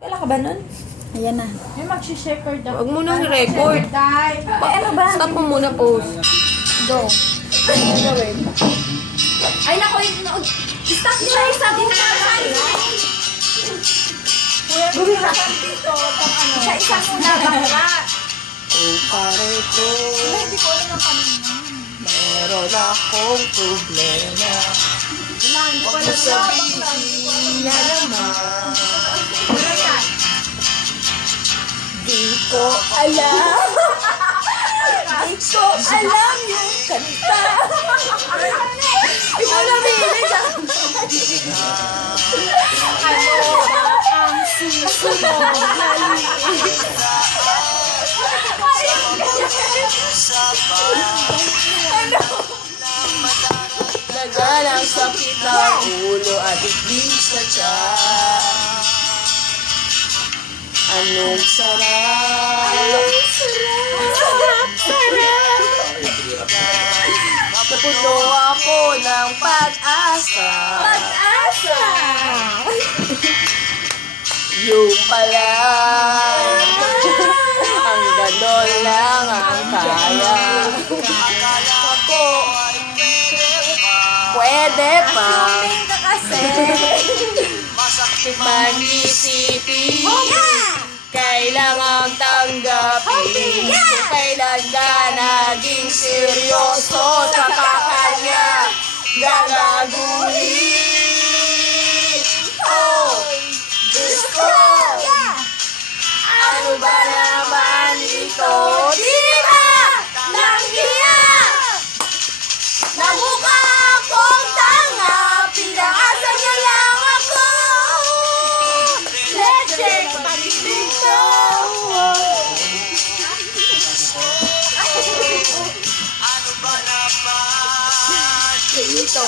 Wala ka ba nun? Ayan na. May mag-share daw. Huwag mo nang record. Ano ba? Stop mo muna post. Go. Ano gawin? Ay, naku, stop nyo na yung sabi na Gawin na dito. Sa isang muna bakla. Oh, pare ko. Hindi ko alam ang kanina. Meron akong problema. Hindi ko Huwag mo alam. sabihin na naman. Di ko alam. Di ko alam yung kanta. Ikaw na bilis ah. Ano ang susunod na liit? Dagan ang sakit ng ulo at ibig sa tiyan. Anong sarap? Napuno ako ng pag-asa. Pag-asa! Yung pala, ang ganon lang ang kaya. Akala ko, pwede pa. Assuming ka kasi. Mag-isipin, kailangang tanggapin kung kailan ka naging seryoso sa kakanya gagaguhin. Oh, Diyos ko, ano ba naman ito? Di ba nanghiya? Namukha akong tanga, pinakasan niya lang ako. Let's check pag-ibig to. Ano ba naman ito?